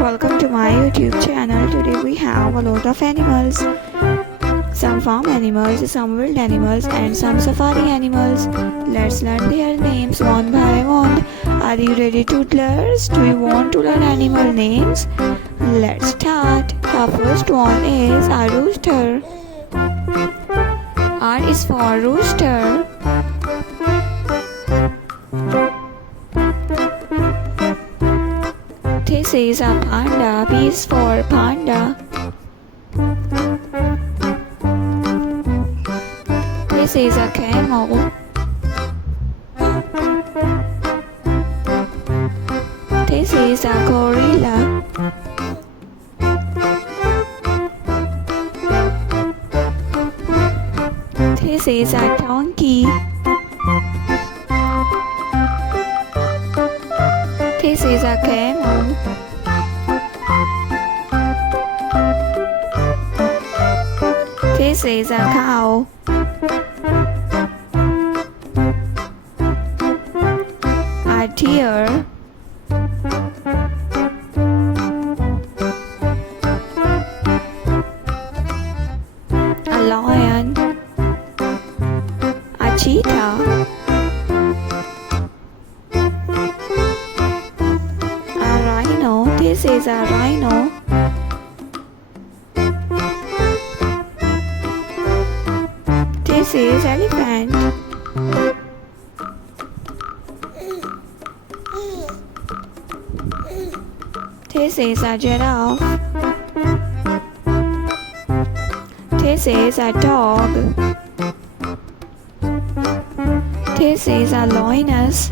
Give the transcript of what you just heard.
Welcome to my YouTube channel. Today we have a lot of animals. Some farm animals, some wild animals and some safari animals. Let's learn their names one by one. Are you ready toddlers? Do you want to learn animal names? Let's start. The first one is a rooster. R is for rooster. This is a panda. P is for panda. This is a camel. This is a gorilla. This is a donkey. This is a camel. This is a cow. A deer. A lion. A cheetah. This is a rhino. This is elephant. This is a giraffe. This is a dog. This is a lioness.